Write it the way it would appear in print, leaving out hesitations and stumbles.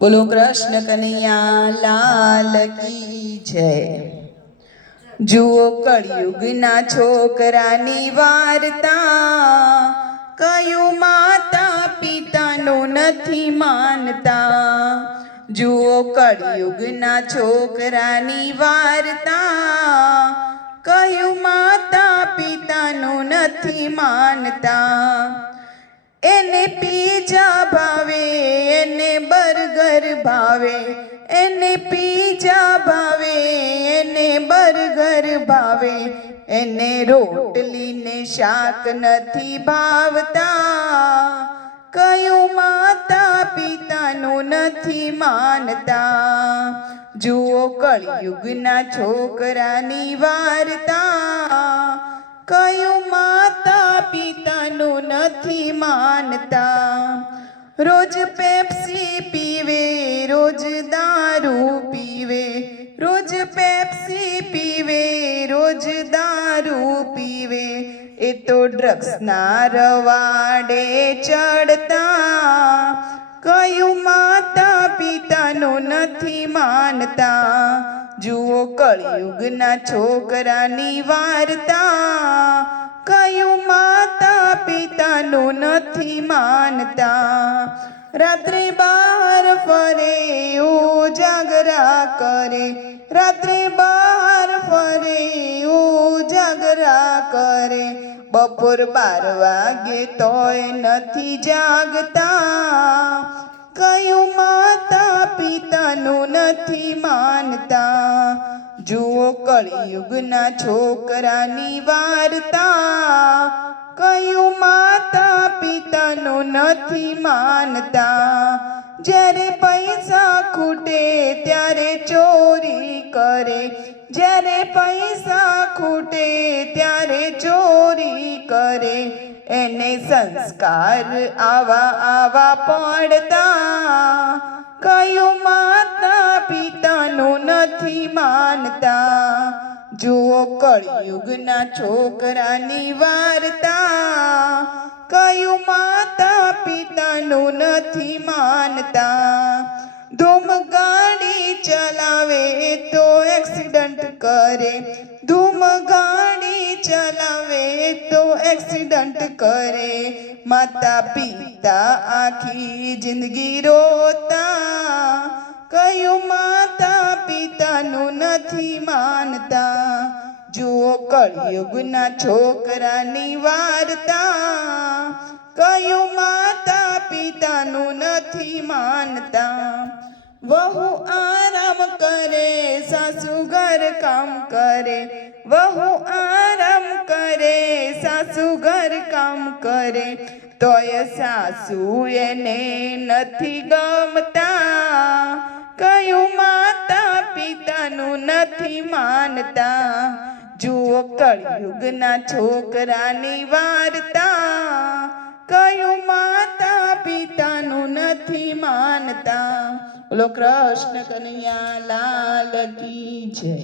બોલો કૃષ્ણ કનૈયા લાલ કી જય। જુઓ કળિયુગના છોકરાની વાર્તા, કયું માતા પિતાનું નથી માનતા। જુઓ કળિયુગના છોકરાની વાર્તા, કયું માતા પિતાનું નથી માનતા। એને પીઝા ભાવે, એને બર્ગર ભાવે, એને પીઝા ભાવે, એને બર્ગર ભાવે, એને રોટલી ને શાક નથી ભાવતા। કયું માતા પિતાનું નથી માનતા। જુઓ કળિયુગના છોકરાની વાર્તા, કયું માતા પિતાનું નથી માનતા। રોજ પેપ્સી પીવે, રોજ દારૂ પીવે, રોજ પેપ્સી પીવે, રોજ દારૂ પીવે, એ તો ડ્રગ્સના રવાડે ચડતા। કયું માતા પિતાનું નથી માનતા। જુઓ કળિયુગના છોકરાની વાર્તા, કયું માતા પિતાનું નથી માનતા। રાત્રે બહાર ફરે, ઉજાગરા કરે, રાત્રે બહાર ફરે, ઉજાગરા કરે, બપોર 12 વાગે તોય નથી જાગતા। કયું માતા પિતાનું નથી માનતા। જુઓ કળિયુગના છોકરાની વાર્તા, કયું માતા પિતાનું નથી માનતા। જ્યારે પૈસા ખૂટે ત્યારે ચોરી કરે, જ્યારે પૈસા ખૂટે ત્યારે ચોરી કરે, એને સંસ્કાર આવા પડતા। કયું માતા પિતાનું નથી માનતા। જુઓ કળિયુગના છોકરાની વાર્તા, કયું માતા પિતાનું નથી માનતા। ધૂમ ગાડી ચલાવે તો એક્સિડન્ટ કરે, ધૂમ ગાડી ચલાવે તો એક્સિડન્ટ કરે, માતા પિતા આખી જિંદગી રોતા। કયું માતા પિતાનું નથી માનતા। જુઓ કળિયુગના છોકરાની વાર્તા, કયું માતા પિતાનું નથી માનતા। વહુ આરામ કરે, સાસુ ઘર કામ કરે, વહુ આરામ કરે, સાસુ ઘર કામ કરે, તોય સાસુ એને નથી ગમતા। કયું માતા પિતાનું નથી માનતા। જુઓ કળિયુગના છોકરાની વાર્તા, કયું માતા પિતાનું નથી માનતા। બોલો કૃષ્ણ કનૈયા લાલ કી જય।